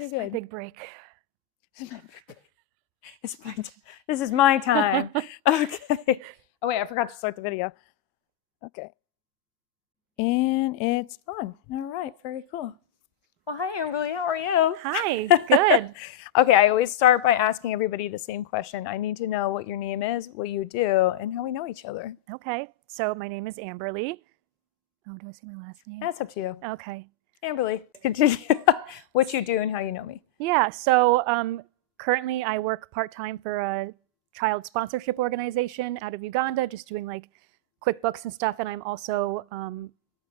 This is my big break. This is my time. Okay. Oh wait, I forgot to start the video. Okay. And it's on. All right, very cool. Well, hi, Amberleigh. How are you? Hi, good. Okay, I always start by asking everybody the same question. I need to know what your name is, what you do, and how we know each other. Okay, so my name is Amberleigh. Oh, do I say my last name? That's up to you. Okay. Amberleigh, continue. What you do and how you know me. Yeah, so currently I work part-time for a child sponsorship organization out of Uganda, just doing like QuickBooks and stuff. And I'm also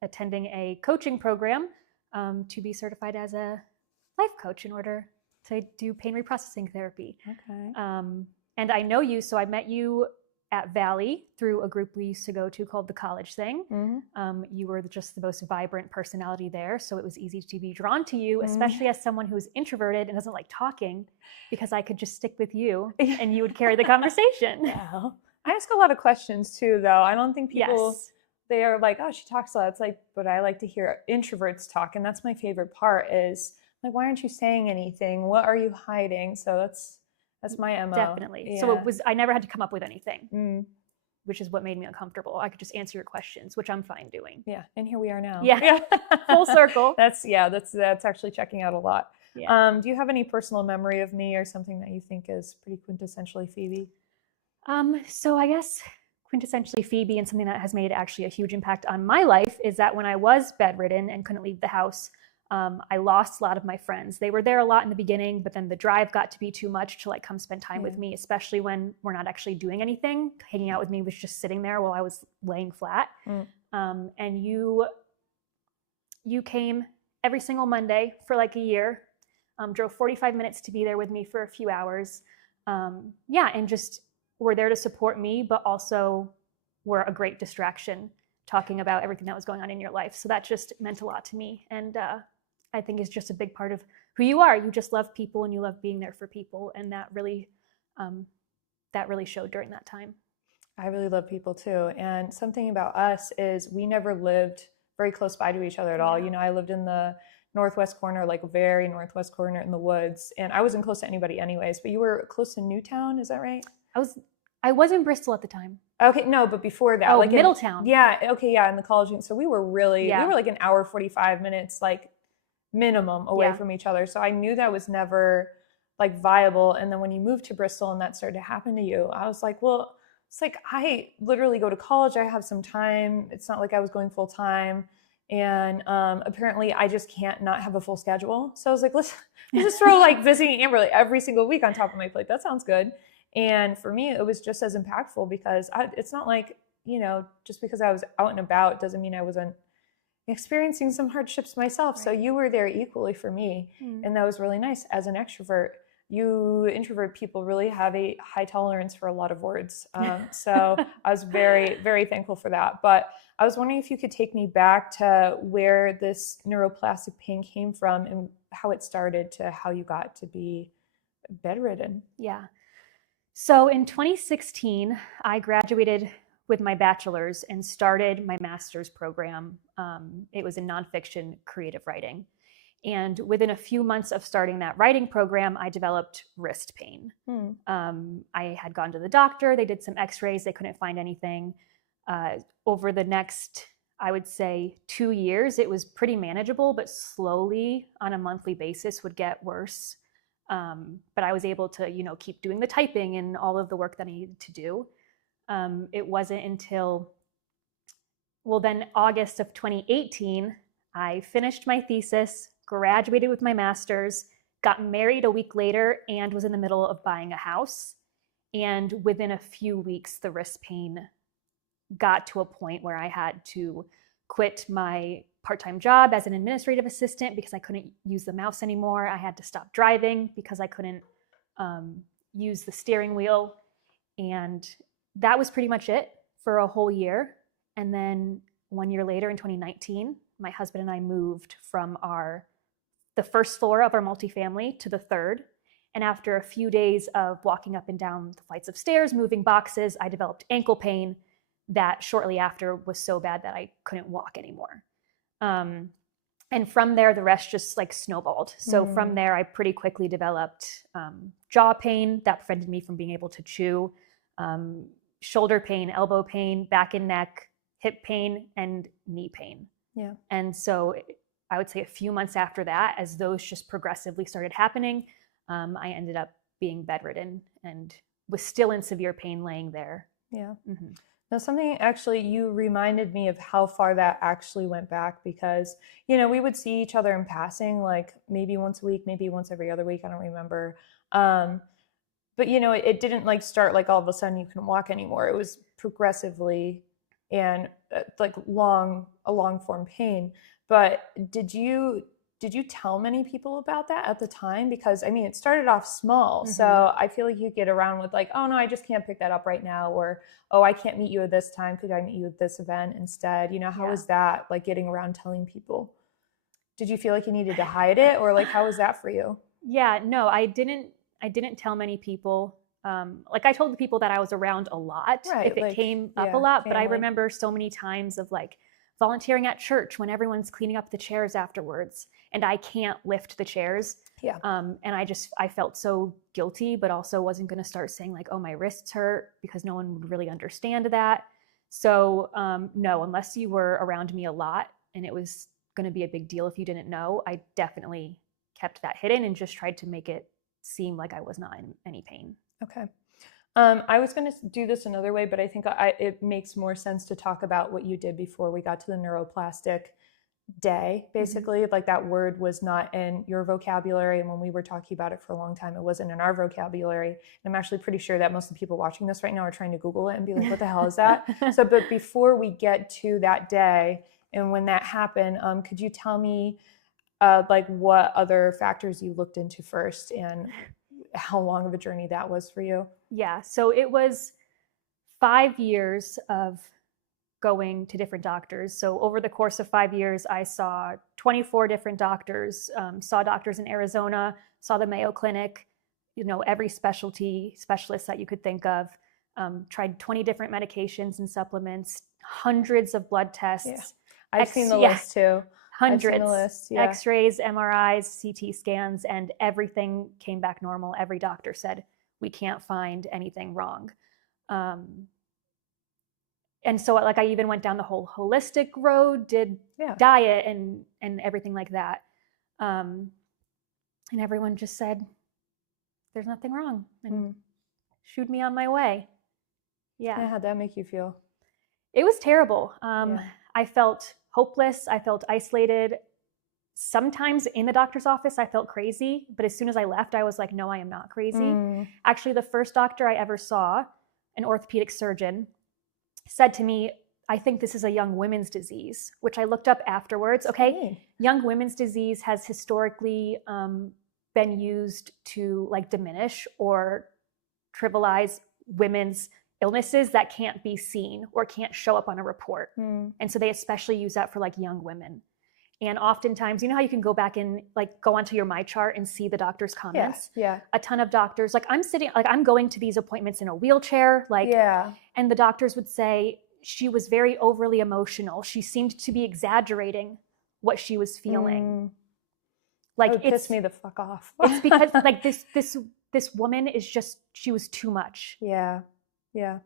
attending a coaching program to be certified as a life coach in order to do pain reprocessing therapy. Okay. And I know you, so I met you at Valley through a group we used to go to called The College Thing. Mm-hmm. You were just the most vibrant personality there, so it was easy to be drawn to you, especially as someone who's introverted and doesn't like talking, because I could just stick with you and you would carry the conversation. Yeah. I ask a lot of questions too, though. I don't think people, they are like, oh, she talks a lot. It's like, but I like to hear introverts talk. And that's my favorite part is like, why aren't you saying anything? What are you hiding? So that's my MO. Definitely. Yeah. So I never had to come up with anything, which is what made me uncomfortable. I could just answer your questions, which I'm fine doing. Yeah. And here we are now. Yeah. Full circle. That's actually checking out a lot. Yeah. Do you have any personal memory of me or something that you think is pretty quintessentially Phoebe? So I guess quintessentially Phoebe, and something that has made actually a huge impact on my life, is that when I was bedridden and couldn't leave the house, I lost a lot of my friends. They were there a lot in the beginning, but then the drive got to be too much to like come spend time with me, especially when we're not actually doing anything. Hanging out with me was just sitting there while I was laying flat. And you came every single Monday for like a year, drove 45 minutes to be there with me for a few hours. And just were there to support me, but also were a great distraction talking about everything that was going on in your life. So that just meant a lot to me. And I think is just a big part of who you are. You just love people and you love being there for people. And that really showed during that time. I really love people too. And something about us is we never lived very close by to each other at all. You know, I lived in the northwest corner, like very northwest corner in the woods. And I wasn't close to anybody anyways, but you were close to Newtown, is that right? I was in Bristol at the time. Okay, no, but before that. Oh, like Middletown. In the college. So we were we were like an hour, 45 minutes, like minimum away from each other. So I knew that was never like viable. And then when you moved to Bristol and that started to happen to you, I was like, well, it's like I literally go to college. I have some time. It's not like I was going full time. And apparently I just can't not have a full schedule. So I was like, let's just throw like visiting Amberleigh every single week on top of my plate. That sounds good. And for me, it was just as impactful because it's not like, you know, just because I was out and about doesn't mean I wasn't experiencing some hardships myself. Right. So you were there equally for me. And that was really nice. As an extrovert, you introvert people really have a high tolerance for a lot of words. So I was very, very thankful for that. But I was wondering if you could take me back to where this neuroplastic pain came from and how it started to how you got to be bedridden. Yeah. So in 2016, I graduated with my bachelor's and started my master's program. It was in nonfiction creative writing. And within a few months of starting that writing program, I developed wrist pain. I had gone to the doctor. They did some x-rays. They couldn't find anything. Over the next, I would say, 2 years, it was pretty manageable, but slowly on a monthly basis would get worse. But I was able to, you know, keep doing the typing and all of the work that I needed to do. It wasn't until, then August of 2018, I finished my thesis, graduated with my master's, got married a week later, and was in the middle of buying a house. And within a few weeks, the wrist pain got to a point where I had to quit my part-time job as an administrative assistant because I couldn't use the mouse anymore. I had to stop driving because I couldn't use the steering wheel. And that was pretty much it for a whole year. And then 1 year later in 2019, my husband and I moved from the first floor of our multifamily to the third. And after a few days of walking up and down the flights of stairs, moving boxes, I developed ankle pain that shortly after was so bad that I couldn't walk anymore. And from there, the rest just like snowballed. So from there, I pretty quickly developed jaw pain that prevented me from being able to chew, shoulder pain, elbow pain, back and neck, hip pain, and knee pain. Yeah. And so I would say a few months after that, as those just progressively started happening, I ended up being bedridden and was still in severe pain laying there. Yeah. Mm-hmm. Now, something actually, you reminded me of how far that actually went back, because, you know, we would see each other in passing, like maybe once a week, maybe once every other week. I don't remember. But, you know, it didn't like start like all of a sudden you couldn't walk anymore. It was progressively and like a long form pain. But did you tell many people about that at the time? Because I mean, it started off small. Mm-hmm. So I feel like you get around with like, oh no, I just can't pick that up right now. Or, oh, I can't meet you at this time. Could I meet you at this event instead? You know, how was that like getting around telling people? Did you feel like you needed to hide it, or like, how was that for you? Yeah, no, I didn't tell many people. Like I told the people that I was around a lot, if it came up a lot, family. But I remember so many times of like volunteering at church when everyone's cleaning up the chairs afterwards and I can't lift the chairs. Yeah. And I felt so guilty, but also wasn't going to start saying like, oh, my wrists hurt, because no one would really understand that. So no, unless you were around me a lot and it was going to be a big deal if you didn't know, I definitely kept that hidden and just tried to make it seem like I was not in any pain. Okay. I was going to do this another way, but I think it makes more sense to talk about what you did before we got to the neuroplastic day, basically. Mm-hmm. Like that word was not in your vocabulary. And when we were talking about it for a long time, it wasn't in our vocabulary. And I'm actually pretty sure that most of the people watching this right now are trying to Google it and be like, what the hell is that? So, but before we get to that day and when that happened, could you tell me like what other factors you looked into first and how long of a journey that was for you? Yeah. So it was 5 years of going to different doctors. So over the course of 5 years, I saw 24 different doctors, saw doctors in Arizona, saw the Mayo Clinic, you know, every specialist that you could think of, tried 20 different medications and supplements, hundreds of blood tests. Yeah. I've seen the list too. Hundreds, list, X-rays, MRIs, CT scans, and everything came back normal. Every doctor said, we can't find anything wrong. And so like I even went down the whole holistic road, did diet and everything like that. And everyone just said, there's nothing wrong, and shooed me on my way. Yeah. How'd that make you feel? It was terrible. I felt hopeless. I felt isolated. Sometimes in the doctor's office, I felt crazy. But as soon as I left, I was like, no, I am not crazy. Actually, the first doctor I ever saw, an orthopedic surgeon, said to me, I think this is a young women's disease, which I looked up afterwards. Okay, young women's disease has historically been used to like diminish or trivialize women's illnesses that can't be seen or can't show up on a report. And so they especially use that for like young women. And oftentimes, you know how you can go back and like go onto your My Chart and see the doctor's comments? Yeah. A ton of doctors, like I'm going to these appointments in a wheelchair, and the doctors would say she was very overly emotional. She seemed to be exaggerating what she was feeling. Like it pissed me the fuck off. It's because like this woman is just, she was too much. Yeah. Yeah.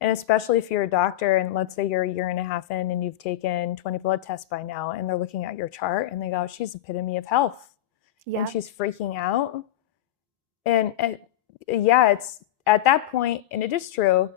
And especially if you're a doctor and let's say you're a year and a half in and you've taken 20 blood tests by now and they're looking at your chart and they go, she's epitome of health. Yeah. And she's freaking out. And it's at that point, and it is true,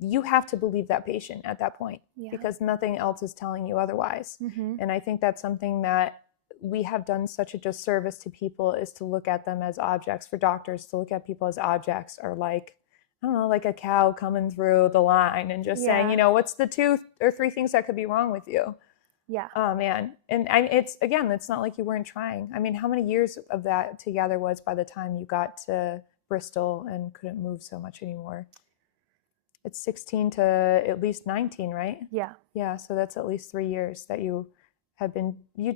you have to believe that patient at that point because nothing else is telling you otherwise. And I think that's something that we have done such a disservice to people, is to look at them as objects. For doctors to look at people as objects are like, I don't know, like a cow coming through the line and just saying, you know, what's the 2 or 3 things that could be wrong with you? Yeah. Oh man. And it's not like you weren't trying. I mean, how many years of that together was by the time you got to Bristol and couldn't move so much anymore? It's 16 to at least 19, right? Yeah. Yeah. So that's at least 3 years that you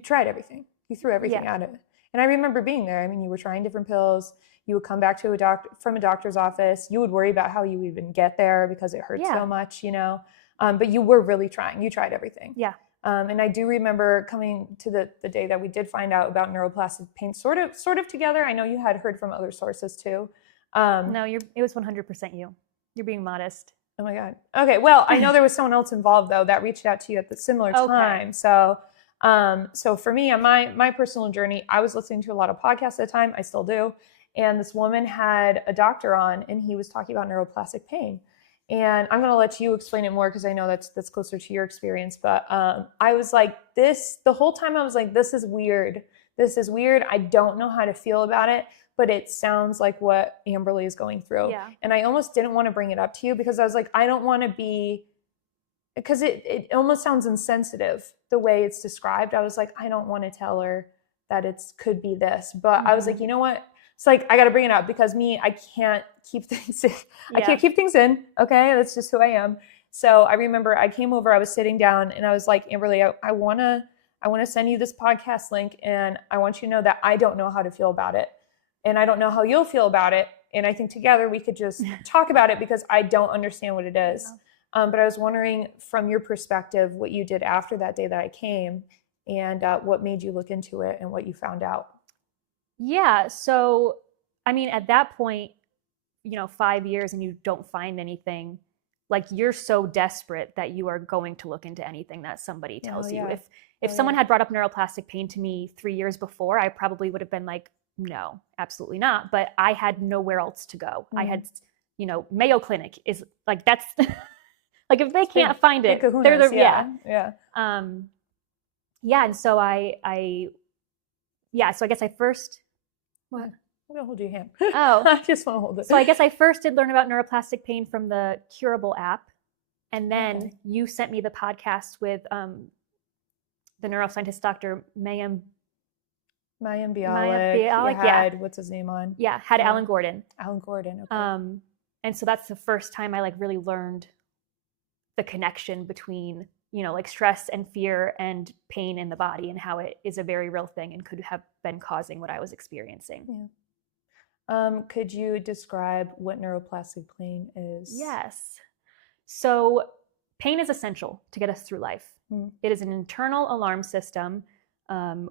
tried everything. You threw everything at it. And I remember being there. I mean, you were trying different pills. You would come back to from a doctor's office. You would worry about how you even get there because it hurts so much, you know. But you were really trying. You tried everything. Yeah. And I do remember coming to the day that we did find out about neuroplastic pain, sort of together. I know you had heard from other sources too. No, it was 100% you. You're being modest. Oh my God. Okay. Well, I know there was someone else involved though that reached out to you at the similar time. So, so for me, on my personal journey, I was listening to a lot of podcasts at the time. I still do. And this woman had a doctor on, and he was talking about neuroplastic pain. And I'm going to let you explain it more because I know that's closer to your experience. But I was like, the whole time I was like, this is weird. This is weird. I don't know how to feel about it, but it sounds like what Amberleigh is going through. Yeah. And I almost didn't want to bring it up to you because I was like, I don't want to be, because it almost sounds insensitive the way it's described. I was like, I don't want to tell her that could be this. But I was like, you know what? It's like, I got to bring it up because I can't keep things in. I can't keep things in. Okay. That's just who I am. So I remember I came over, I was sitting down and I was like, Amberleigh, I want to send you this podcast link. And I want you to know that I don't know how to feel about it. And I don't know how you'll feel about it. And I think together we could just talk about it because I don't understand what it is. But I was wondering from your perspective, what you did after that day that I came and what made you look into it and what you found out. Yeah. So, I mean, at that point, 5 years and you don't find anything, like you're so desperate that you are going to look into anything that somebody tells you. If someone had brought up neuroplastic pain to me 3 years before, I probably would have been like, no, absolutely not. But I had nowhere else to go. I had, Mayo Clinic is like, that's like, if they can't find it, they're yeah. And so so I guess I first, what? I'm going to hold your hand. Oh. I just want to hold it. So I guess I first did learn about neuroplastic pain from the Curable app. And then you sent me the podcast with the neuroscientist, Dr. Ambeleigh. Had, what's his name on? Yeah, had Alan Gordon. Alan Gordon, okay. And so that's the first time I really learned the connection between stress and fear and pain in the body and how it is a very real thing and could have been causing what I was experiencing. Yeah. Could you describe what neuroplastic pain is? Yes. So pain is essential to get us through life. It is an internal alarm system.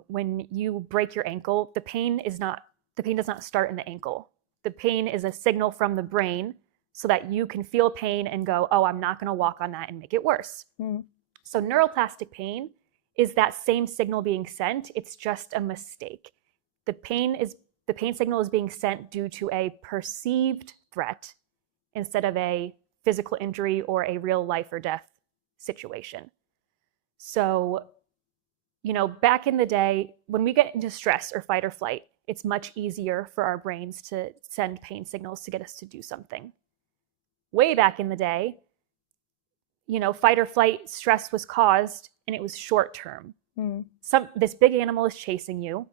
When you break your ankle, the pain does not start in the ankle. The pain is a signal from the brain so that you can feel pain and go, oh, I'm not going to walk on that and make it worse. So neuroplastic pain is that same signal being sent. It's just a mistake. The pain signal is being sent due to a perceived threat instead of a physical injury or a real life or death situation. So, back in the day, when we get into stress or fight or flight, it's much easier for our brains to send pain signals to get us to do something. Way back in the day, fight or flight stress was caused and it was short term. This big animal is chasing you.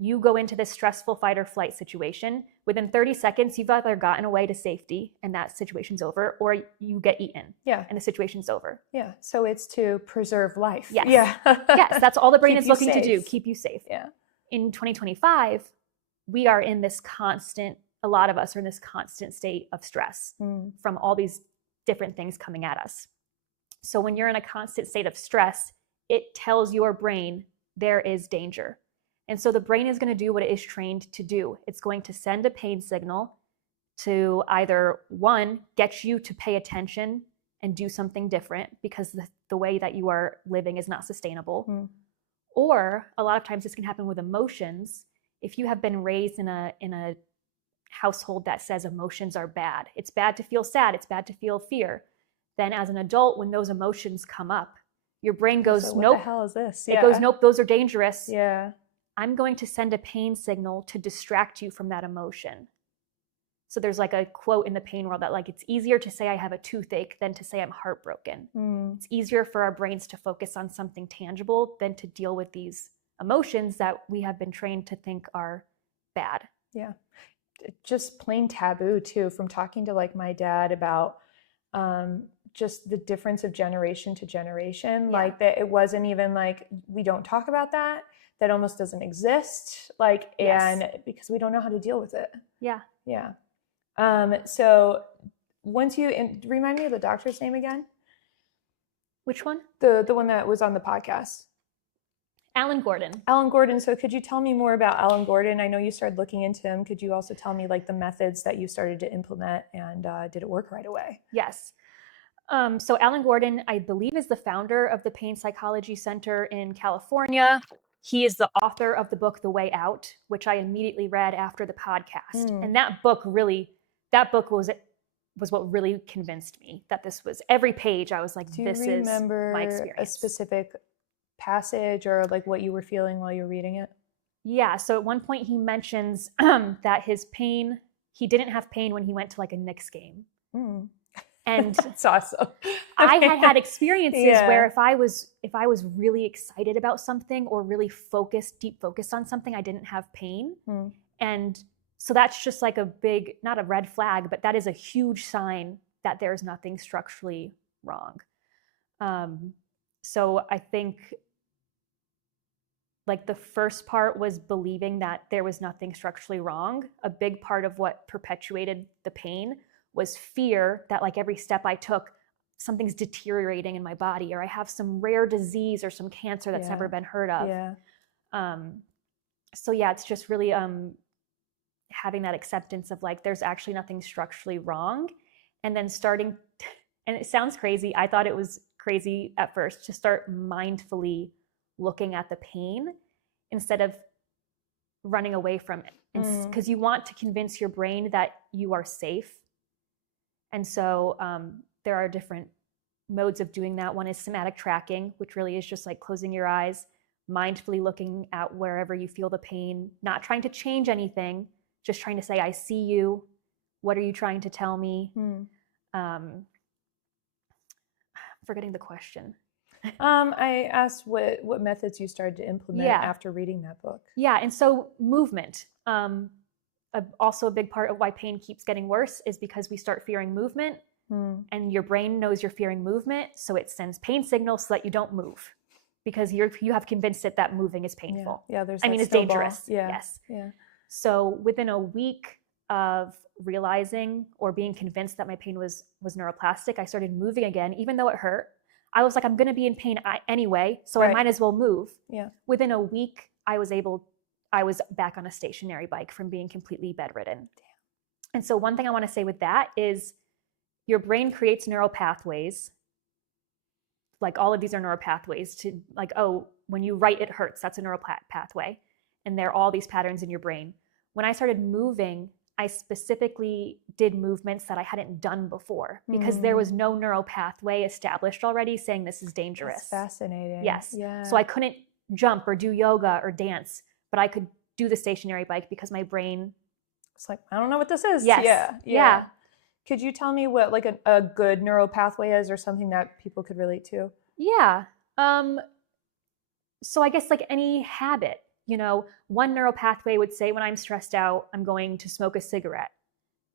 You go into this stressful fight or flight situation. Within 30 seconds, you've either gotten away to safety and that situation's over, or you get eaten and the situation's over. Yeah. So it's to preserve life. Yes. Yeah. Yes. That's all the brain is looking safe. To do. Keep you safe. Yeah. In 2025, we are in this a lot of us are in this constant state of stress from all these different things coming at us. So when you're in a constant state of stress, it tells your brain there is danger. And so the brain is going to do what it is trained to do. It's going to send a pain signal to either, one, get you to pay attention and do something different because the way that you are living is not sustainable. Or a lot of times this can happen with emotions. If you have been raised in a household that says emotions are bad, it's bad to feel sad, it's bad to feel fear, then as an adult, when those emotions come up, your brain goes, so nope. What the hell is this? It goes, nope, those are dangerous. Yeah. I'm going to send a pain signal to distract you from that emotion. So there's a quote in the pain world that it's easier to say I have a toothache than to say I'm heartbroken. It's easier for our brains to focus on something tangible than to deal with these emotions that we have been trained to think are bad. Yeah. Just plain taboo too, from talking to my dad about just the difference of generation to generation. Yeah. That it wasn't even we don't talk about that. That almost doesn't exist. And because we don't know how to deal with it. Yeah. Yeah. So once remind me of the doctor's name again. Which one? The one that was on the podcast. Alan Gordon. Alan Gordon. So could you tell me more about Alan Gordon? I know you started looking into him. Could you also tell me like the methods that you started to implement, and did it work right away? Yes. So Alan Gordon, I believe, is the founder of the Pain Psychology Center in California. He is the author of the book, The Way Out, which I immediately read after the podcast. And that book was what really convinced me that this was, every page I was like, this is my experience. A specific passage or like what you were feeling while you were reading it? Yeah. So at one point he mentions that his pain, he didn't have pain when he went to like a Knicks game. And that's awesome. I had experiences where if I was really excited about something or really deep focused on something, I didn't have pain. And so that's just like a big, not a red flag, but that is a huge sign that there's nothing structurally wrong. So I think like the first part was believing that there was nothing structurally wrong. A big part of what perpetuated the pain was fear that like every step I took, something's deteriorating in my body, or I have some rare disease or some cancer that's never been heard of. So yeah, it's just really having that acceptance of like, there's actually nothing structurally wrong. And then starting, and it sounds crazy, I thought it was crazy at first, to start mindfully looking at the pain instead of running away from it. Because you want to convince your brain that you are safe. And so there are different modes of doing that. One is somatic tracking, which really is just like closing your eyes, mindfully looking at wherever you feel the pain, not trying to change anything, just trying to say, I see you. What are you trying to tell me? Forgetting the question. I asked what methods you started to implement after reading that book. Yeah, and so movement. Also a big part of why pain keeps getting worse is because we start fearing movement, and your brain knows you're fearing movement, so it sends pain signals so that you don't move, because you have convinced it that moving is painful. It's dangerous. Yes. So within a week of realizing or being convinced that my pain was neuroplastic, I started moving again, even though it hurt. I was like, I'm going to be in pain anyway, so I might as well move. Within a week, I was back on a stationary bike from being completely bedridden. And so one thing I want to say with that is your brain creates neural pathways. Like all of these are neural pathways to like, oh, when you write, it hurts. That's a neural pathway. And there are all these patterns in your brain. When I started moving, I specifically did movements that I hadn't done before because there was no neural pathway established already saying this is dangerous. That's fascinating. Yes. So I couldn't jump or do yoga or dance, but I could do the stationary bike because my brain. It's like, I don't know what this is. Yes. Yeah. Could you tell me what like a good neural pathway is, or something that people could relate to? Yeah. So I guess like any habit, one neural pathway would say when I'm stressed out, I'm going to smoke a cigarette.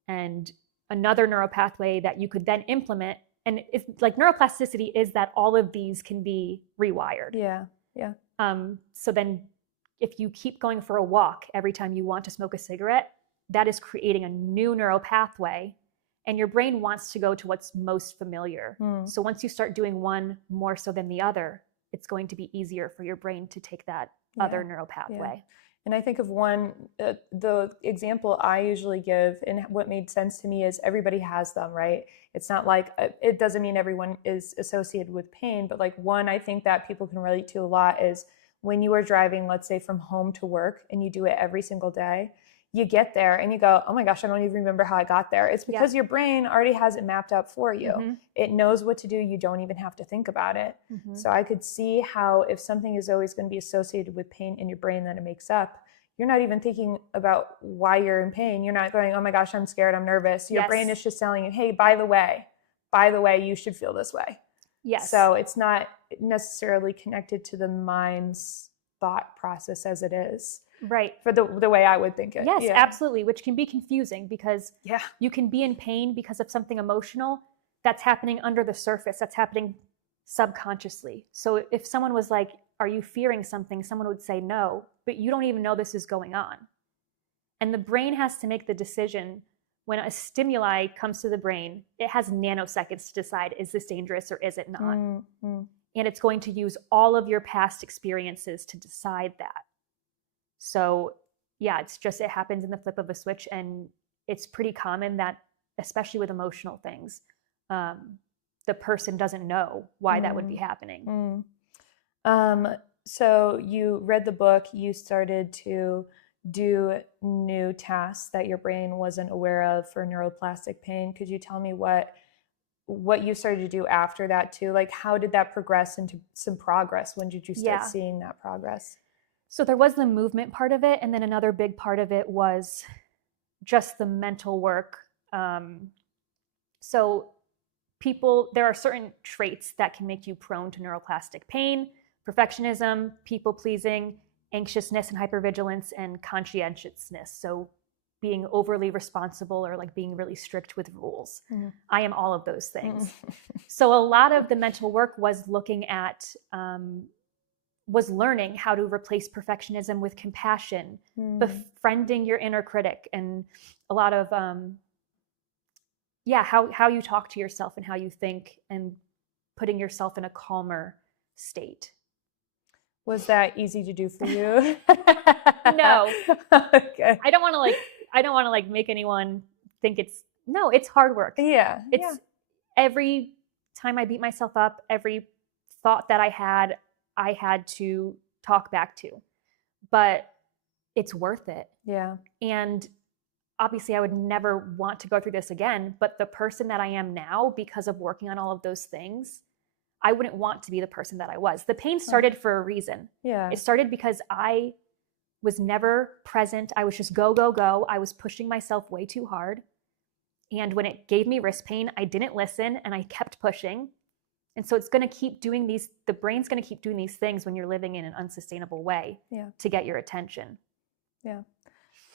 And another neural pathway that you could then implement, and it's like neuroplasticity is that all of these can be rewired. Yeah. So then if you keep going for a walk every time you want to smoke a cigarette, that is creating a new neural pathway. And your brain wants to go to what's most familiar. So once you start doing one more so than the other, it's going to be easier for your brain to take that other neural pathway. And I think of one, the example I usually give, and what made sense to me is everybody has them, right? It's not like, it doesn't mean everyone is associated with pain, but like one I think that people can relate to a lot is when you are driving, let's say from home to work, and you do it every single day, you get there and you go, oh my gosh, I don't even remember how I got there. It's because your brain already has it mapped out for you. It knows what to do. You don't even have to think about it. So I could see how if something is always going to be associated with pain in your brain that it makes up, you're not even thinking about why you're in pain. You're not going, oh my gosh, I'm scared, I'm nervous. Your brain is just telling you, hey, by the way, you should feel this way. So it's not necessarily connected to the mind's thought process as it is. Right. For the way I would think it. Yes, absolutely. Which can be confusing because you can be in pain because of something emotional that's happening under the surface, that's happening subconsciously. So if someone was like, are you fearing something? Someone would say no, but you don't even know this is going on. And the brain has to make the decision when a stimuli comes to the brain, it has nanoseconds to decide, is this dangerous or is it not? And it's going to use all of your past experiences to decide that. So yeah, it happens in the flip of a switch. And it's pretty common that, especially with emotional things, the person doesn't know why that would be happening. So you read the book, you started to do new tasks that your brain wasn't aware of for neuroplastic pain. Could you tell me what you started to do after that too? Like, how did that progress into some progress? When did you start seeing that progress? So there was the movement part of it. And then another big part of it was just the mental work. So there are certain traits that can make you prone to neuroplastic pain: perfectionism, people pleasing, anxiousness and hypervigilance, and conscientiousness. So being overly responsible or like being really strict with rules. I am all of those things. So a lot of the mental work was looking at, was learning how to replace perfectionism with compassion, befriending your inner critic, and a lot of, how you talk to yourself and how you think, and putting yourself in a calmer state. Was that easy to do for you? No. Okay. I don't want to like make anyone think it's hard work. Yeah. Every time I beat myself up, every thought that I had to talk back to, but it's worth it. Yeah. And obviously I would never want to go through this again, but the person that I am now, because of working on all of those things, I wouldn't want to be the person that I was. The pain started for a reason. Yeah. It started because I was never present. I was just go, go, go. I was pushing myself way too hard. And when it gave me wrist pain, I didn't listen and I kept pushing. And so it's going to keep doing the brain's going to keep doing these things when you're living in an unsustainable way to get your attention. Yeah.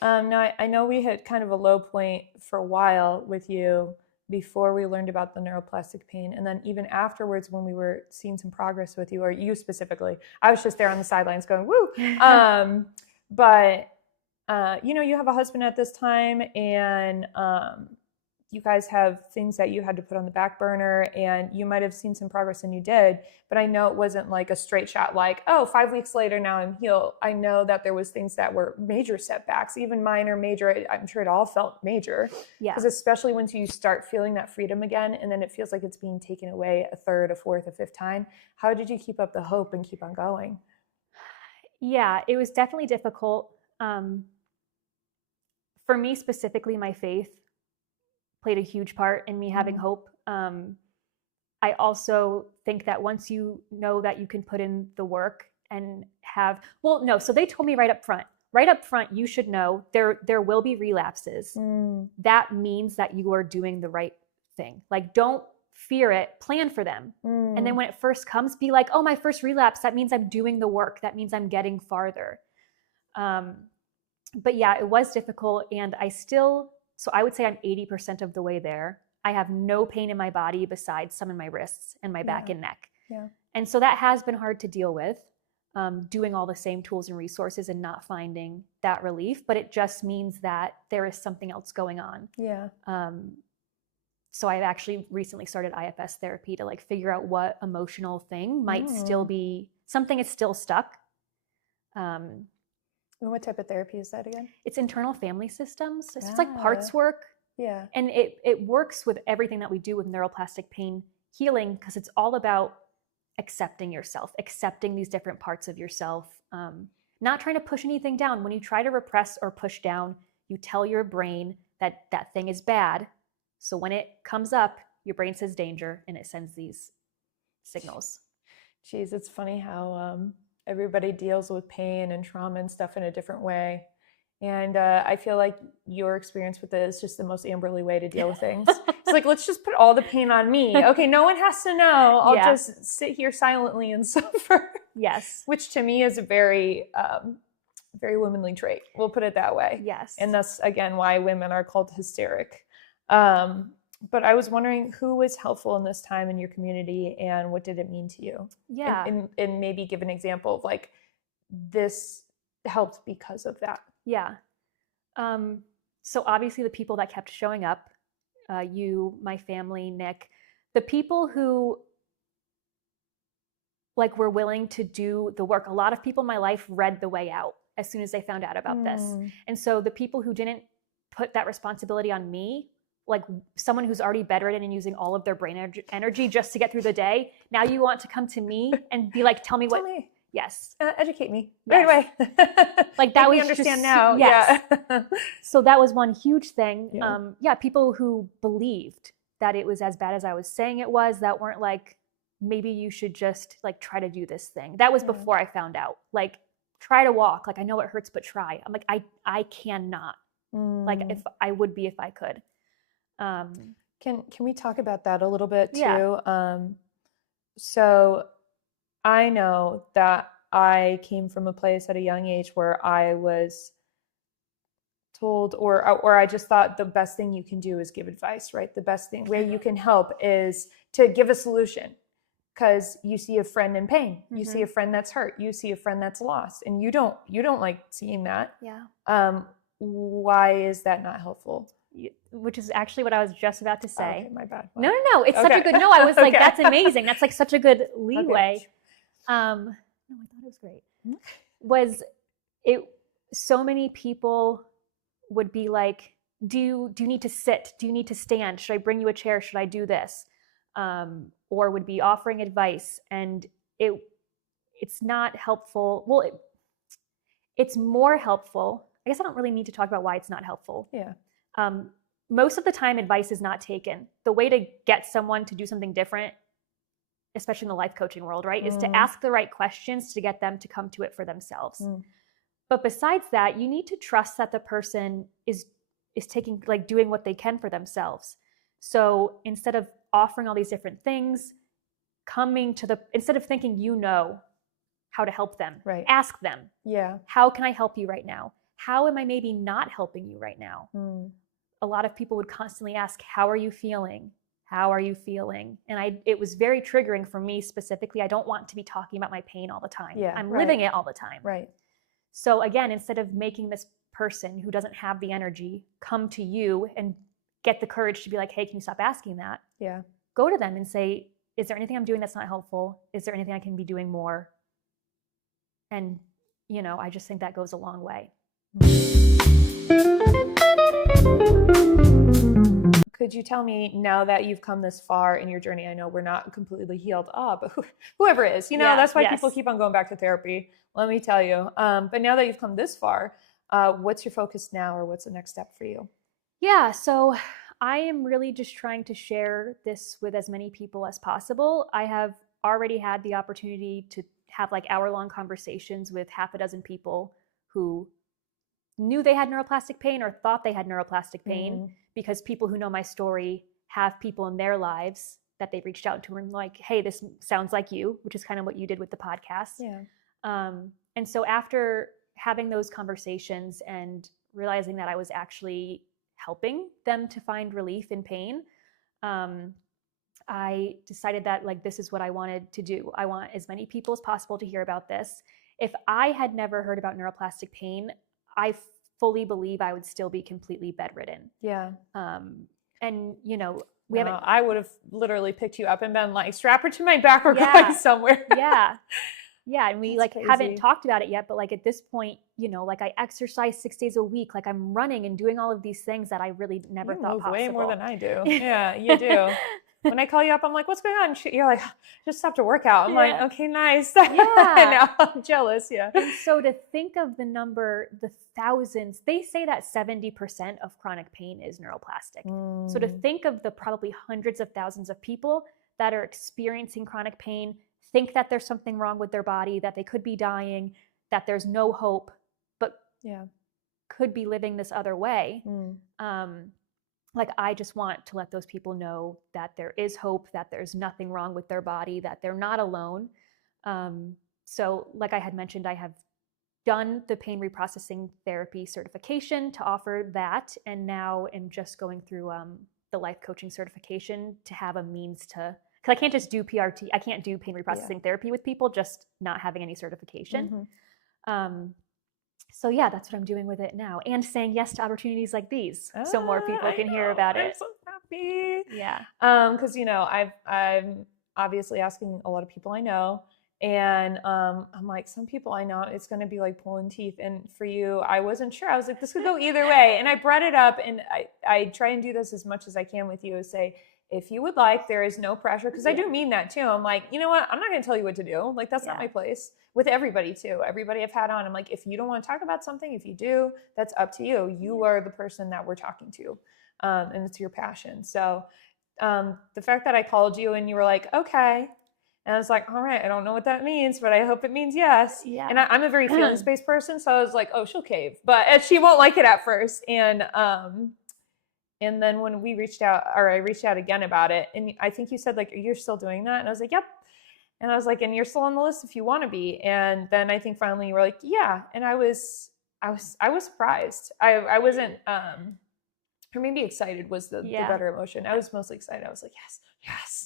Now, I know we hit kind of a low point for a while with you before we learned about the neuroplastic pain. And then even afterwards, when we were seeing some progress with you, or you specifically, I was just there on the sidelines going, woo. But, you have a husband at this time, and you guys have things that you had to put on the back burner, and you might have seen some progress, and you did, but I know it wasn't like a straight shot, like, 5 weeks later, now I'm healed. I know that there was things that were major setbacks, even minor, major. I'm sure it all felt major. Yeah. Because especially once you start feeling that freedom again, and then it feels like it's being taken away a third, a fourth, a fifth time. How did you keep up the hope and keep on going? Yeah, it was definitely difficult. For me specifically, my faith played a huge part in me having hope. I also think that once you know that you can put in the work and so they told me right up front, you should know there will be relapses. That means that you are doing the right thing. Like, don't fear it, plan for them. And then when it first comes, be like, oh, my first relapse, that means I'm doing the work. That means I'm getting farther. But yeah, it was difficult. And so I would say I'm 80% of the way there. I have no pain in my body besides some in my wrists and my back and neck. Yeah. And so that has been hard to deal with, doing all the same tools and resources and not finding that relief. But it just means that there is something else going on. Yeah. So I've actually recently started IFS therapy to like figure out what emotional thing might still be, something is still stuck. And what type of therapy is that again? It's internal family systems. It's just like parts work. Yeah. And it works with everything that we do with neuroplastic pain healing, because it's all about accepting yourself, accepting these different parts of yourself, not trying to push anything down. When you try to repress or push down, you tell your brain that that thing is bad. So when it comes up, your brain says danger, and it sends these signals. Geez, it's funny how everybody deals with pain and trauma and stuff in a different way. And I feel like your experience with it is just the most Amberleigh way to deal with things. It's like, let's just put all the pain on me. Okay, no one has to know. I'll just sit here silently and suffer. Yes. Which to me is a very, very womanly trait. We'll put it that way. Yes. And that's, again, why women are called hysteric. But I was wondering who was helpful in this time in your community, and what did it mean to you? Yeah. And maybe give an example of like, this helped because of that. Yeah. So obviously the people that kept showing up, you, my family, Nick, the people who like were willing to do the work. A lot of people in my life read the way out as soon as they found out about this. And so the people who didn't put that responsibility on me, like someone who's already bedridden and using all of their brain energy just to get through the day, now you want to come to me and be like, tell me what. Yes. Educate me. Yes. Right away. Like that was understand just, now. Yes. Yeah. So that was one huge thing. Yeah. People who believed that it was as bad as I was saying it was, that weren't like, maybe you should just like try to do this thing. That was before I found out. Like, try to walk. Like, I know it hurts, but try. I'm like, I cannot. Like, if I would be if I could. Can we talk about that a little bit too? Yeah. So I know that I came from a place at a young age where I was told, or I just thought the best thing you can do is give advice, right? The best thing way you can help is to give a solution, because you see a friend in pain, you see a friend that's hurt, you see a friend that's lost, and you don't like seeing that. Yeah. Why is that not helpful? Which is actually what I was just about to say. Okay, my bad. No. It's such a good, I was like, that's amazing. That's like such a good leeway. Okay. No, I thought it was great. So many people would be like, do you need to sit? Do you need to stand? Should I bring you a chair? Should I do this? Or would be offering advice, and it's not helpful. Well, it's more helpful. I guess I don't really need to talk about why it's not helpful. Yeah. Most of the time, advice is not taken. The way to get someone to do something different, especially in the life coaching world, right, is to ask the right questions to get them to come to it for themselves. But besides that, you need to trust that the person is taking, like, doing what they can for themselves. So instead of offering all these different things, instead of thinking you know how to help them, right, ask them, how can I help you right now? How am I maybe not helping you right now? A lot of people would constantly ask, how are you feeling? How are you feeling? And it was very triggering for me specifically. I don't want to be talking about my pain all the time. I'm living it all the time. Right. So again, instead of making this person who doesn't have the energy come to you and get the courage to be like, hey, can you stop asking that? Yeah. Go to them and say, is there anything I'm doing that's not helpful? Is there anything I can be doing more? And, I just think that goes a long way. Could you tell me, now that you've come this far in your journey, I know we're not completely healed up, but whoever is, that's why people keep on going back to therapy. Let me tell you. But now that you've come this far, what's your focus now, or what's the next step for you? Yeah, so I am really just trying to share this with as many people as possible. I have already had the opportunity to have like hour-long conversations with half a dozen people who knew they had neuroplastic pain or thought they had neuroplastic pain, because people who know my story have people in their lives that they've reached out to and like, hey, this sounds like you, which is kind of what you did with the podcast. Yeah. And so after having those conversations and realizing that I was actually helping them to find relief in pain, I decided that like, this is what I wanted to do. I want as many people as possible to hear about this. If I had never heard about neuroplastic pain, I fully believe I would still be completely bedridden. Yeah. And I would have literally picked you up and been like, strap her to my back, or going somewhere. Yeah. And we That's crazy. Haven't talked about it yet, but like at this point, like I exercise 6 days a week. Like I'm running and doing all of these things that I really never thought possible. Way more than I do. Yeah, you do. When I call you up, I'm like, what's going on? You're like, just stopped to work out. I'm like, okay, nice. Yeah. Now I'm jealous. Yeah. And so to think of the thousands, they say that 70% of chronic pain is neuroplastic. So to think of the probably hundreds of thousands of people that are experiencing chronic pain, think that there's something wrong with their body, that they could be dying, that there's no hope, but could be living this other way. Like, I just want to let those people know that there is hope, that there's nothing wrong with their body, that they're not alone. So like I had mentioned, I have done the pain reprocessing therapy certification to offer that. And now am just going through the life coaching certification to have a means to, because I can't just do PRT. I can't do pain reprocessing therapy with people just not having any certification. So yeah, that's what I'm doing with it now, and saying yes to opportunities like these, so more people can hear about it. I'm so happy. Yeah. Because I'm obviously asking a lot of people I know, and I'm like, some people I know, it's going to be like pulling teeth, and for you, I wasn't sure. I was like, this could go either way, and I brought it up, and I try and do this as much as I can with you, is say, if you would like, there is no pressure, because I do mean that too. I'm like, you know what? I'm not going to tell you what to do. Like, that's not my place. With everybody too. Everybody I've had on, I'm like, if you don't want to talk about something, if you do, that's up to you. You are the person that we're talking to, and it's your passion. So the fact that I called you and you were like, okay. And I was like, all right, I don't know what that means, but I hope it means yes. Yeah. And I'm a very feelings-based person. So I was like, oh, she'll cave, but she won't like it at first. And then when we reached out, or I reached out again about it, and I think you said like, you're still doing that? And I was like, yep. And I was like, and you're still on the list if you want to be. And then I think finally you were like, yeah. And I was surprised. I wasn't, or maybe excited was the better emotion. I was mostly excited. I was like, yes.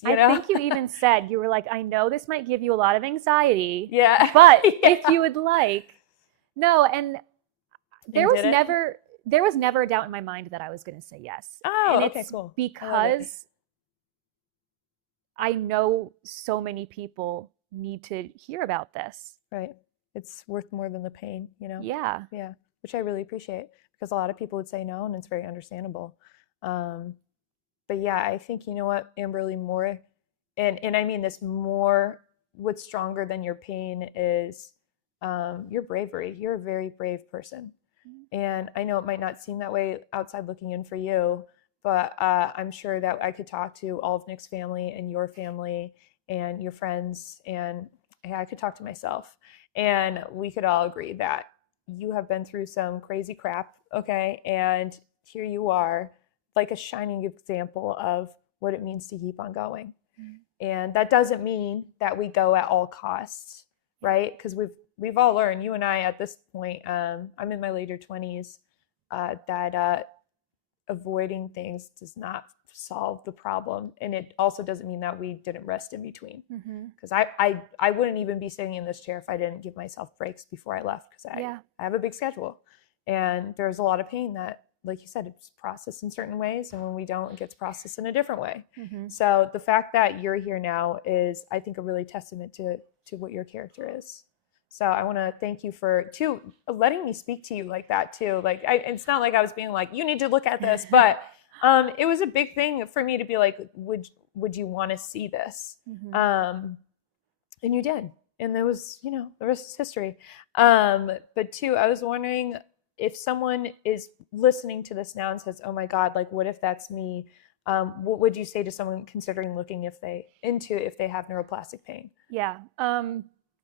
I think you even said, you were like, I know this might give you a lot of anxiety. Yeah. But if you would like, no. And there was never a doubt in my mind that I was going to say yes. Oh, and okay, cool. Because I know so many people need to hear about this. Right. It's worth more than the pain, Yeah. Yeah. Which I really appreciate, because a lot of people would say no, and it's very understandable. But yeah, I think, you know what, Amberleigh, more, and I mean this more, what's stronger than your pain is your bravery. You're a very brave person. And I know it might not seem that way outside looking in for you, but I'm sure that I could talk to all of Nick's family and your family and your friends, and I could talk to myself, and we could all agree that you have been through some crazy crap, okay? And here you are, like a shining example of what it means to keep on going. And that doesn't mean that we go at all costs, right? Because we've all learned, you and I at this point, I'm in my later 20s, that avoiding things does not solve the problem. And it also doesn't mean that we didn't rest in between. Because I wouldn't even be sitting in this chair if I didn't give myself breaks before I left, because I have a big schedule. And there's a lot of pain that, like you said, it's processed in certain ways. And when we don't, it gets processed in a different way. So the fact that you're here now is, I think, a really testament to what your character is. So I want to thank you for letting me speak to you like that too. Like, it's not like I was being like, you need to look at this, but it was a big thing for me to be like, would you want to see this? And you did. And there was, the rest is history. But two, I was wondering if someone is listening to this now and says, oh my God, like, what if that's me? What would you say to someone considering looking if they have neuroplastic pain? Yeah.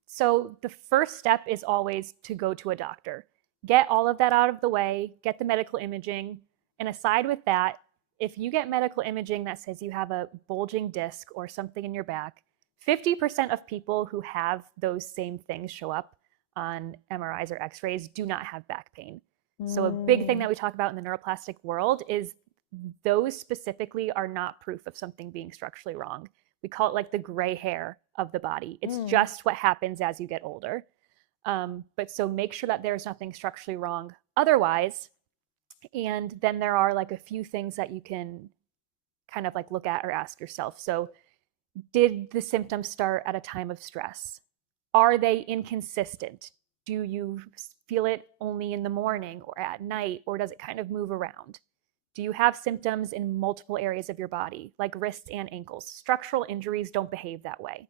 So the first step is always to go to a doctor. Get all of that out of the way, get the medical imaging. And aside with that, if you get medical imaging that says you have a bulging disc or something in your back, 50% of people who have those same things show up on MRIs or x-rays do not have back pain. So a big thing that we talk about in the neuroplastic world is those specifically are not proof of something being structurally wrong. We call it like the gray hair of the body. It's just what happens as you get older. But so make sure that there's nothing structurally wrong otherwise. And then there are like a few things that you can kind of like look at or ask yourself. So did the symptoms start at a time of stress? Are they inconsistent? Do you feel it only in the morning or at night, or does it kind of move around? Do you have symptoms in multiple areas of your body, like wrists and ankles? Structural injuries don't behave that way.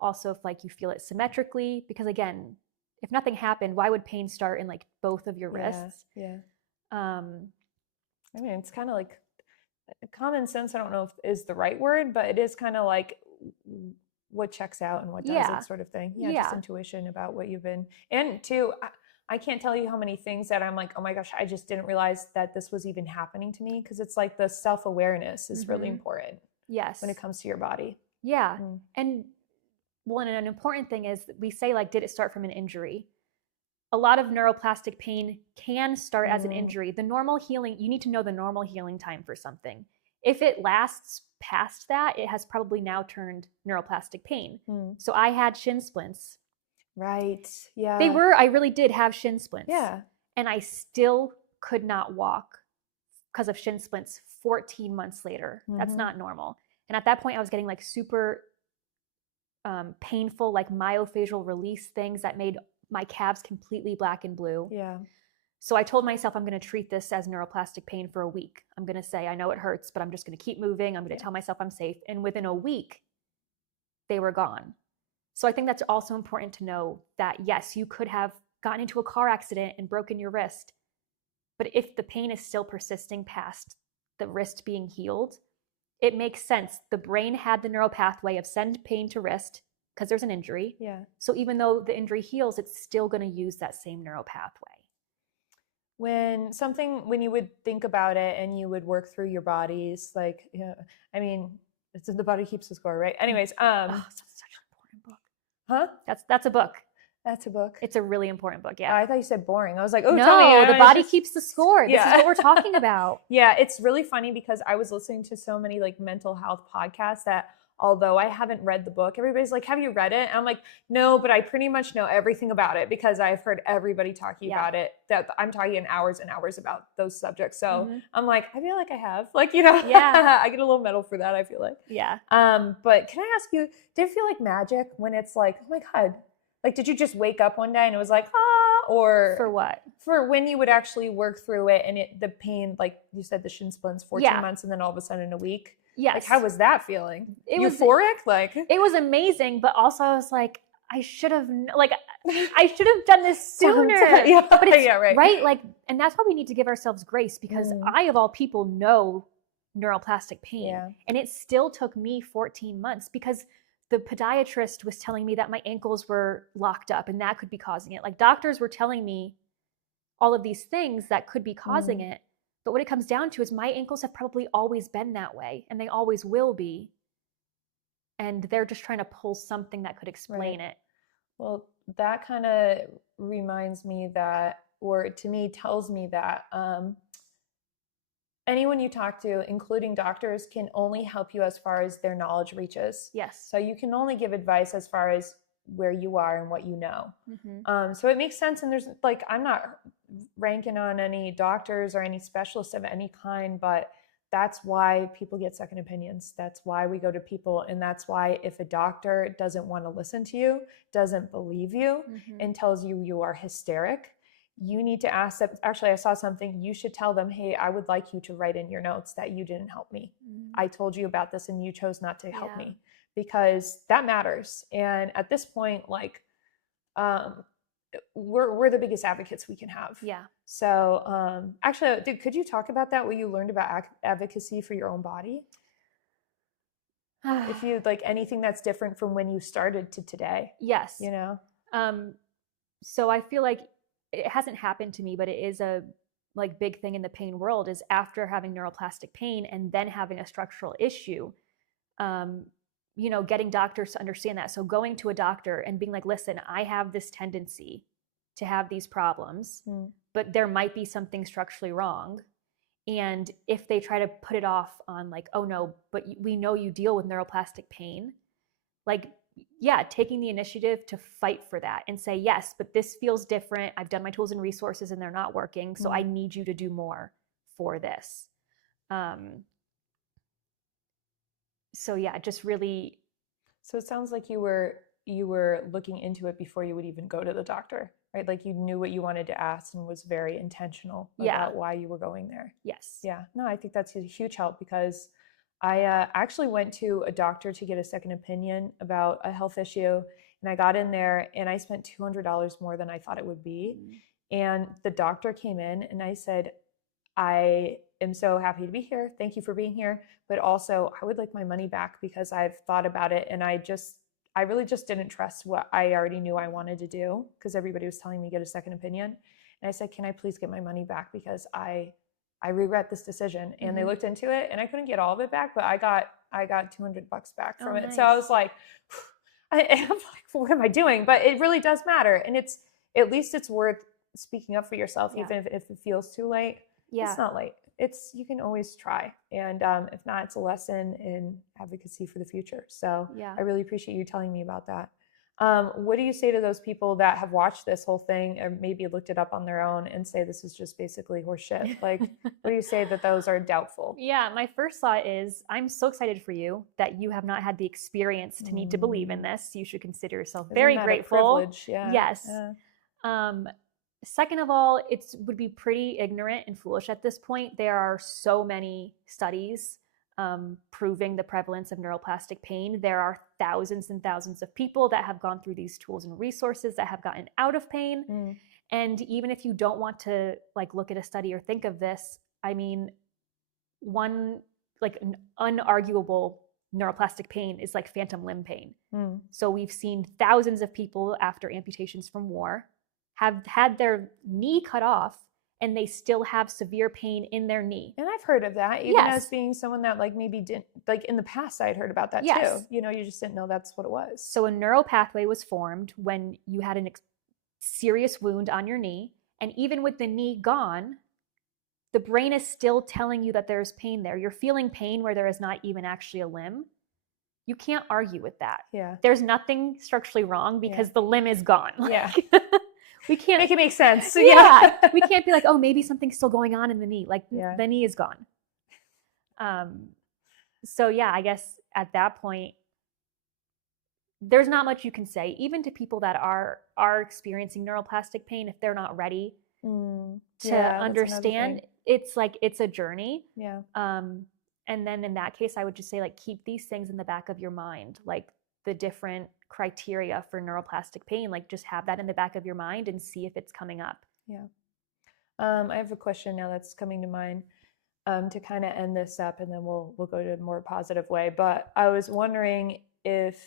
Also, if like you feel it symmetrically, because again, if nothing happened, why would pain start in like both of your wrists? Yeah. I mean, it's kind of like common sense. I don't know if is the right word, but it is kind of like what checks out and what doesn't, sort of thing. Just intuition about what you've been. And two, I can't tell you how many things that I'm like, oh my gosh, I just didn't realize that this was even happening to me. Because it's like the self-awareness is really important. Yes. When it comes to your body. Yeah. And an important thing is we say like, did it start from an injury? A lot of neuroplastic pain can start as an injury. The normal healing, you need to know the normal healing time for something. If it lasts past that, it has probably now turned neuroplastic pain. So I had shin splints Right. Yeah. I really did have shin splints. Yeah. And I still could not walk because of shin splints 14 months later. That's not normal. And at that point I was getting like super painful, like myofascial release things that made my calves completely black and blue. Yeah. So I told myself I'm going to treat this as neuroplastic pain for a week. I'm going to say, I know it hurts, but I'm just going to keep moving. I'm going to tell myself I'm safe. And within a week, they were gone. So I think that's also important to know that, yes, you could have gotten into a car accident and broken your wrist. But if the pain is still persisting past the wrist being healed, it makes sense. The brain had the neural pathway of send pain to wrist because there's an injury. Yeah. So even though the injury heals, it's still going to use that same neural pathway. When you would think about it and you would work through your bodies, like, I mean, it's the body keeps the score, right? Anyways, that's such an important book. Huh? That's a book. That's a book. It's a really important book. Yeah. I thought you said boring. I was like, oh, no, tell me. the body keeps the score. This is what we're talking about. Yeah, it's really funny because I was listening to so many like mental health podcasts that although I haven't read the book, everybody's like, have you read it? And I'm like, no, but I pretty much know everything about it because I've heard everybody talking about it, that I'm talking hours and hours about those subjects. So I'm like, I feel like I have, like, Yeah. I get a little medal for that, I feel like. Yeah. But can I ask you, did it feel like magic when it's like, oh my God, like, did you just wake up one day and it was like, or for what? For when you would actually work through it and the pain, like you said, the shin splints, 14 months and then all of a sudden in a week. Yes. Like, how was that feeling? It euphoric? It was amazing, but also I was like, I should have done this sooner. But it's, right? Like, and that's why we need to give ourselves grace because I, of all people, know neuroplastic pain. Yeah. And it still took me 14 months because the podiatrist was telling me that my ankles were locked up and that could be causing it. Like, doctors were telling me all of these things that could be causing it. But what it comes down to is my ankles have probably always been that way and they always will be. And they're just trying to pull something that could explain it. Well, that kind of reminds me that, or to me tells me that anyone you talk to, including doctors, can only help you as far as their knowledge reaches. Yes. So you can only give advice as far as where you are and what you know. So it makes sense. And there's like, I'm not ranking on any doctors or any specialists of any kind, but that's why people get second opinions. That's why we go to people. And that's why if a doctor doesn't want to listen to you, doesn't believe you, and tells you you are hysteric, you need to ask them. Actually, I saw something. You should tell them, hey, I would like you to write in your notes that you didn't help me. I told you about this and you chose not to help me, because that matters. And at this point, like, we're the biggest advocates we can have. Yeah. So actually, could you talk about that, what you learned about advocacy for your own body? If you like anything that's different from when you started to today. Yes. So I feel like it hasn't happened to me, but it is a like big thing in the pain world is after having neuroplastic pain and then having a structural issue, getting doctors to understand that. So going to a doctor and being like, listen, I have this tendency to have these problems, but there might be something structurally wrong. And if they try to put it off on like, oh no, but we know you deal with neuroplastic pain, like, taking the initiative to fight for that and say, yes, but this feels different. I've done my tools and resources and they're not working. So I need you to do more for this. Just really. So it sounds like you were looking into it before you would even go to the doctor, right? Like you knew what you wanted to ask and was very intentional about why you were going there. Yes. Yeah. No, I think that's a huge help because I actually went to a doctor to get a second opinion about a health issue. And I got in there and I spent $200 more than I thought it would be. And the doctor came in and I said, I am so happy to be here. Thank you for being here. But also I would like my money back because I've thought about it. And I really just didn't trust what I already knew I wanted to do because everybody was telling me get a second opinion. And I said, can I please get my money back? Because I regret this decision. And they looked into it and I couldn't get all of it back, but I got $200 back from it. Nice. So I was like, I'm like, what am I doing? But it really does matter. And at least it's worth speaking up for yourself, even if it feels too late. It's not late. You can always try. And if not, it's a lesson in advocacy for the future. So I really appreciate you telling me about that. What do you say to those people that have watched this whole thing or maybe looked it up on their own and say this is just basically horseshit? Like, what do you say that those are doubtful? Yeah, my first thought is I'm so excited for you that you have not had the experience to need to believe in this. You should consider yourself very grateful. A privilege? Yeah. Yes. Second of all, it would be pretty ignorant and foolish at this point. There are so many studies proving the prevalence of neuroplastic pain. There are thousands and thousands of people that have gone through these tools and resources that have gotten out of pain. And even if you don't want to like look at a study or think of this, I mean, one like an unarguable neuroplastic pain is like phantom limb pain. So we've seen thousands of people after amputations from war have had their knee cut off and they still have severe pain in their knee. And I've heard of that, even as being someone that like maybe didn't, like in the past I'd heard about that too. You know, you just didn't know that's what it was. So a neural pathway was formed when you had a serious wound on your knee. And even with the knee gone, the brain is still telling you that there's pain there. You're feeling pain where there is not even actually a limb. You can't argue with that. There's nothing structurally wrong because the limb is gone. We can't make it make sense. So, we can't be like, oh, maybe something's still going on in the knee. Like the knee is gone. So yeah, I guess at that point, there's not much you can say, even to people that are experiencing neuroplastic pain, if they're not ready to understand. It's like, it's a journey. And then in that case, I would just say like, keep these things in the back of your mind, like the different criteria for neuroplastic pain, like just have that in the back of your mind and see if it's coming up. I have a question now that's coming to mind to kind of end this up, and then we'll go to a more positive way. But I was wondering if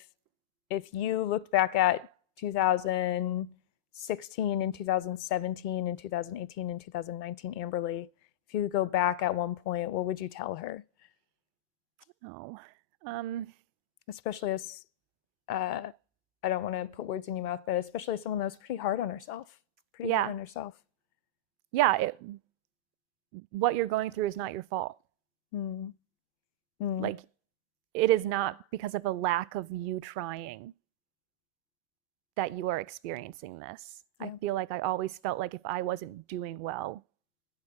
you looked back at 2016 and 2017 and 2018 and 2019 Amberleigh, if you could go back at one point, what would you tell her? Especially as I don't want to put words in your mouth, but especially as someone that was pretty hard on herself, hard on herself. What you're going through is not your fault. Like, it is not because of a lack of you trying that you are experiencing this. I feel like I always felt like if I wasn't doing well,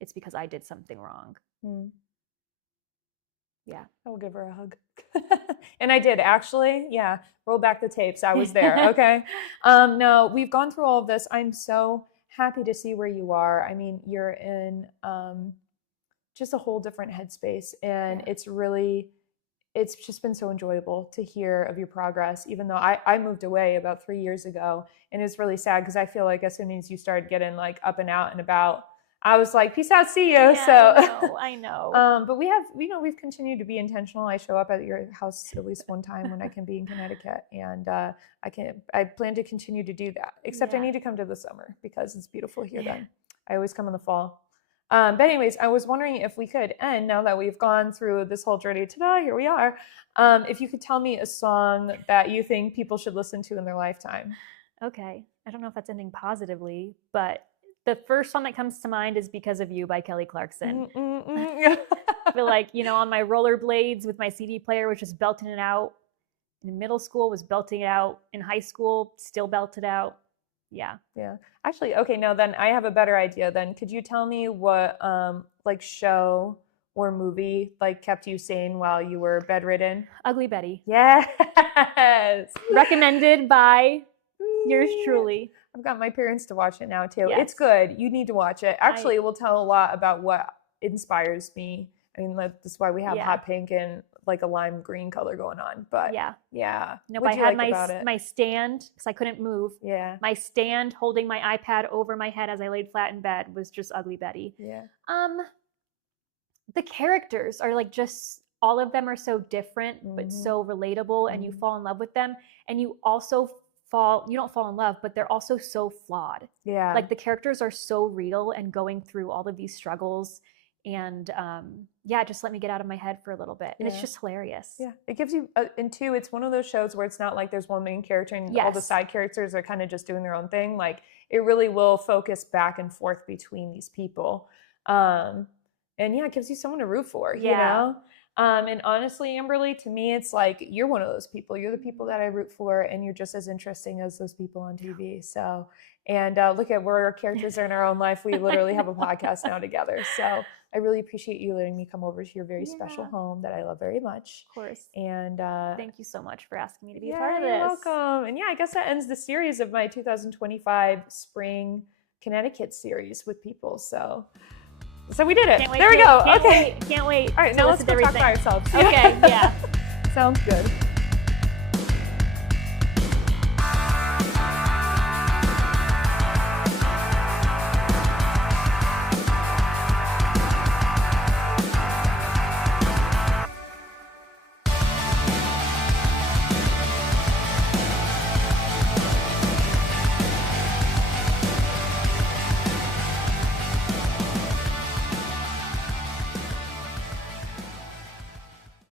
it's because I did something wrong. I will give her a hug. And I did actually. Roll back the tapes. I was there. Okay. No, we've gone through all of this. I'm so happy to see where you are. I mean, you're in just a whole different headspace, and it's just been so enjoyable to hear of your progress, even though I moved away about 3 years ago, and it's really sad because I feel like as soon as you started getting like up and out and about, I was like, peace out, see you. I know. But we have, we've continued to be intentional. I show up at your house at least one time when I can be in Connecticut, and I plan to continue to do that, except I need to come to the summer because it's beautiful here then. I always come in the fall. But anyways, I was wondering if we could end, now that we've gone through this whole journey, here we are, if you could tell me a song that you think people should listen to in their lifetime. Okay. I don't know if that's ending positively, but the first song that comes to mind is Because of You by Kelly Clarkson. I feel like, on my rollerblades with my CD player, was just belting it out. In middle school, was belting it out. In high school, still belted out. Yeah. Actually, okay, no, then I have a better idea then. Could you tell me what like show or movie like kept you sane while you were bedridden? Ugly Betty. Yes. Recommended by yours truly. I've got my parents to watch it now too. It's good. You need to watch it. Actually, it will tell a lot about what inspires me. I mean, that's why we have hot pink and like a lime green color going on. But Nope, I had my stand because I couldn't move. My stand holding my iPad over my head as I laid flat in bed was just Ugly Betty. The characters are like just, all of them are so different but so relatable, and you fall in love with them, and you also you don't fall in love, but they're also so flawed. Like the characters are so real and going through all of these struggles, and just let me get out of my head for a little bit, and it's just hilarious. It gives you and two, it's one of those shows where it's not like there's one main character and all the side characters are kind of just doing their own thing. Like it really will focus back and forth between these people, and it gives you someone to root for, you know. And honestly, Amberleigh, to me, it's like, you're one of those people. You're the people that I root for, and you're just as interesting as those people on TV. So, and look at where our characters are in our own life. We literally have a podcast now together. So I really appreciate you letting me come over to your very special home that I love very much. Of course. And thank you so much for asking me to be a part of this. You're welcome. And I guess that ends the series of my 2025 Spring Connecticut series with people. So we did it. There we go. Can't wait. All right, now let's go talk by ourselves. Okay, yeah. Sounds good.